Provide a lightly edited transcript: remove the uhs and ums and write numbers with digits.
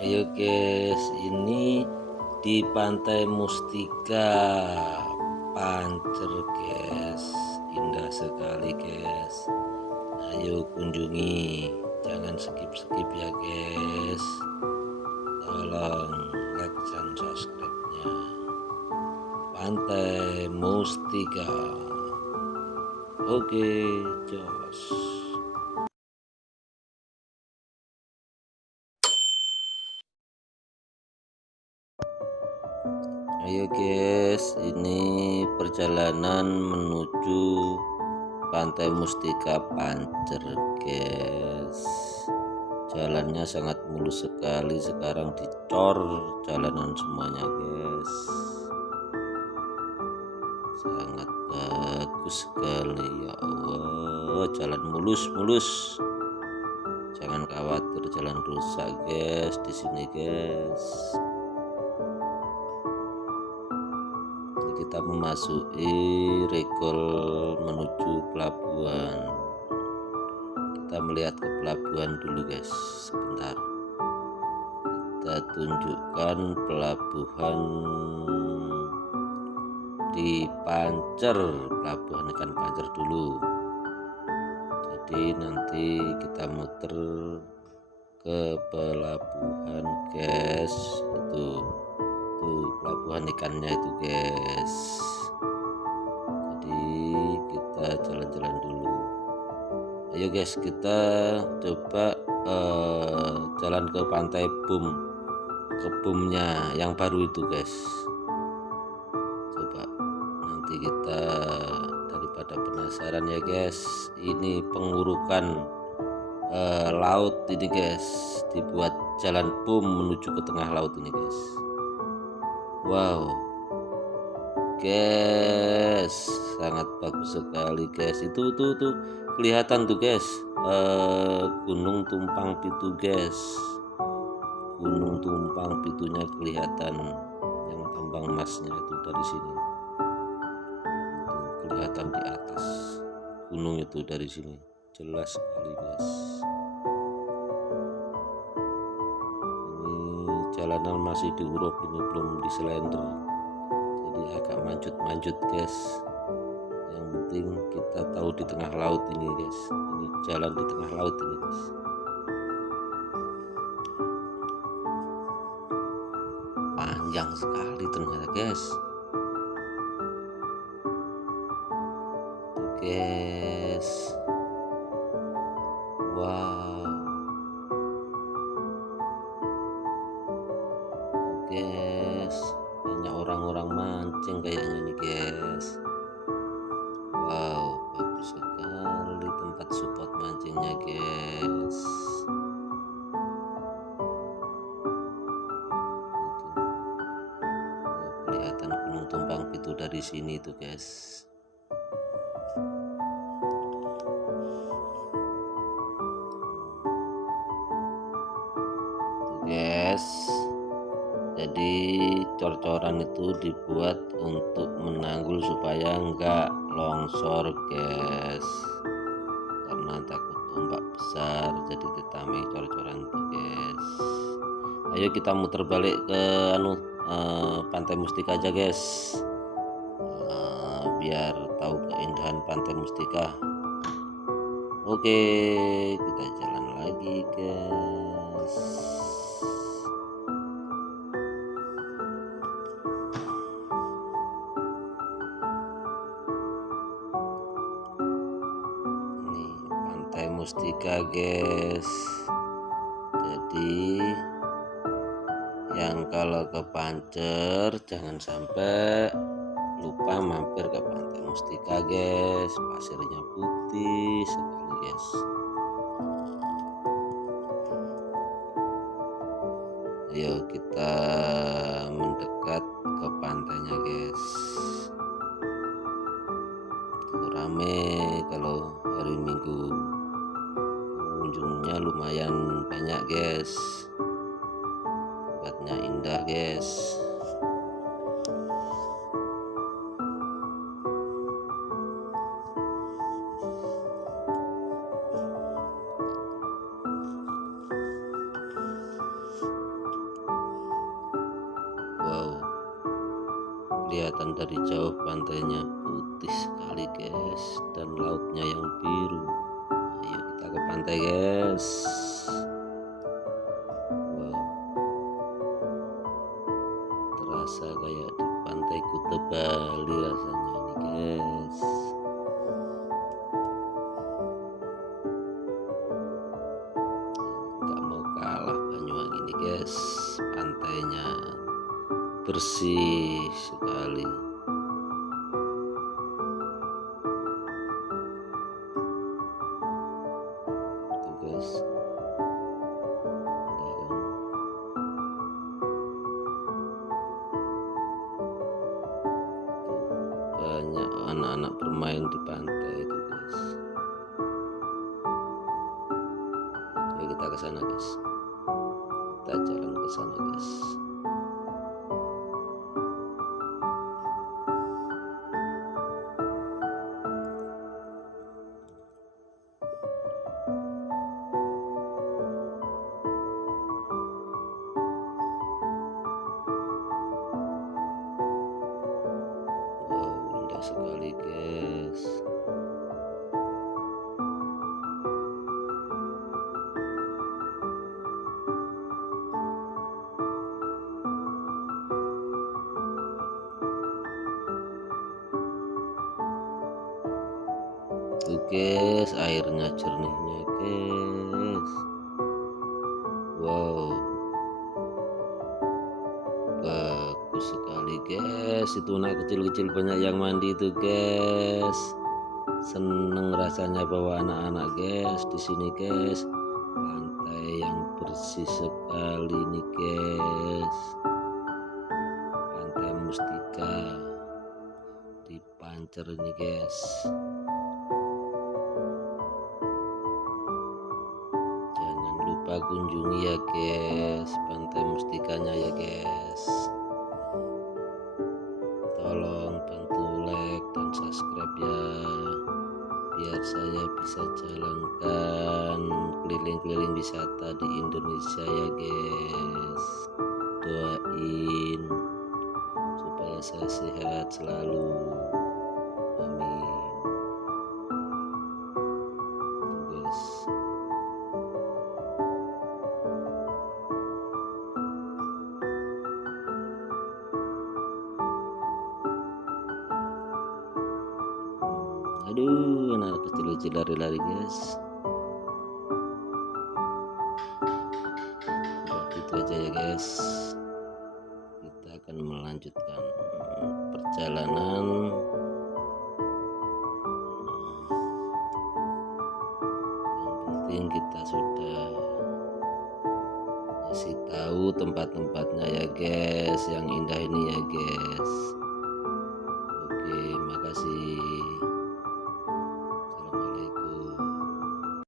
Ayo guys, ini di Pantai Mustika Pancer guys, indah sekali guys. Ayo kunjungi, jangan skip ya guys. Tolong like dan subscribe-nya. Pantai Mustika. Oke, jos. Ayo guys, ini perjalanan menuju Pantai Mustika Pancer guys. Jalannya sangat mulus sekali, sekarang dicor jalanan semuanya guys. Sangat bagus sekali ya Allah, jalan mulus. Jangan khawatir jalan rusak guys di sini guys. Kita memasuki regol menuju pelabuhan. Kita melihat ke pelabuhan dulu guys, sebentar. Kita tunjukkan pelabuhan di Pancer, pelabuhan ikan Pancer dulu. Jadi nanti kita muter ke pelabuhan guys, itu pelabuhan ikannya itu guys. Jadi kita jalan-jalan dulu. Ayo guys, kita coba jalan ke pantai ke Bumnya yang baru itu guys. Coba nanti kita, daripada penasaran ya guys, ini pengurukan laut ini guys, dibuat jalan Bum menuju ke tengah laut ini guys. Wow guys, sangat bagus sekali guys. Itu kelihatan tuh guys, Gunung Tumpang Pitu guys. Gunung Tumpang Pitunya kelihatan, yang tambang emasnya itu dari sini. Itu kelihatan di atas gunung itu dari sini, jelas sekali guys. Jalanan masih diuruk, ini belum diselender, jadi agak manjut guys. Yang penting kita tahu di tengah laut ini guys, ini jalan di tengah laut ini guys. Panjang sekali ternyata guys. Tuh guys, wow guys, banyak orang-orang mancing kayaknya nih guys. Wow, bagus sekali tempat spot mancingnya guys. Itu kelihatan Gunung Tumpang Pitu dari sini tuh guys. Tuh guys, jadi cor-coran itu dibuat untuk menanggul supaya enggak longsor guys, karena takut ombak besar, jadi ditambahi cor-coran itu guys. Ayo kita muter balik ke Pantai Mustika aja guys, biar tahu keindahan Pantai Mustika. Oke, kita jalan lagi guys. Mustika guys. Jadi yang kalau ke Pancer jangan sampai lupa mampir ke Pantai Mustika guys, pasirnya putih sekali guys. Ayo kita mendekat ke pantainya guys. Tuh rame kalau hari Minggu, pengunjungnya lumayan banyak guys. Tempatnya indah guys. kelihatan dari jauh pantainya putih sekali guys, dan lautnya yang biru. Ayo kita ke pantai guys. Wow, terasa kayak di pantai Kuta Bali rasanya nih guys. Gak mau kalah Banyuwangi ini guys, pantainya bersih sekali. Tuh guys, banyak anak-anak bermain di pantai itu guys. Ayo kita ke sana guys, kita jalan ke sana guys. Wow, indah sekali guys. Tuh guys, airnya jernihnya guys. Wow, bagus sekali guys. Itu anak kecil-kecil banyak yang mandi itu guys. Seneng rasanya bawa anak-anak guys di sini guys. Pantai yang bersih sekali nih guys. Pantai Mustika di Pancer nih guys. Jangan lupa kunjungi ya guys Pantai Mustikanya ya guys. Tolong bantu like dan subscribe ya, biar saya bisa jalankan keliling-keliling wisata di Indonesia ya guys. Doain supaya saya sehat selalu, amin. Tuh guys, aduh anak kecil-kecil lari-lari guys. Udah itu aja ya guys, kita akan melanjutkan perjalanan. Yang penting kita sudah kasih tahu tempat-tempatnya ya guys, yang indah ini ya guys.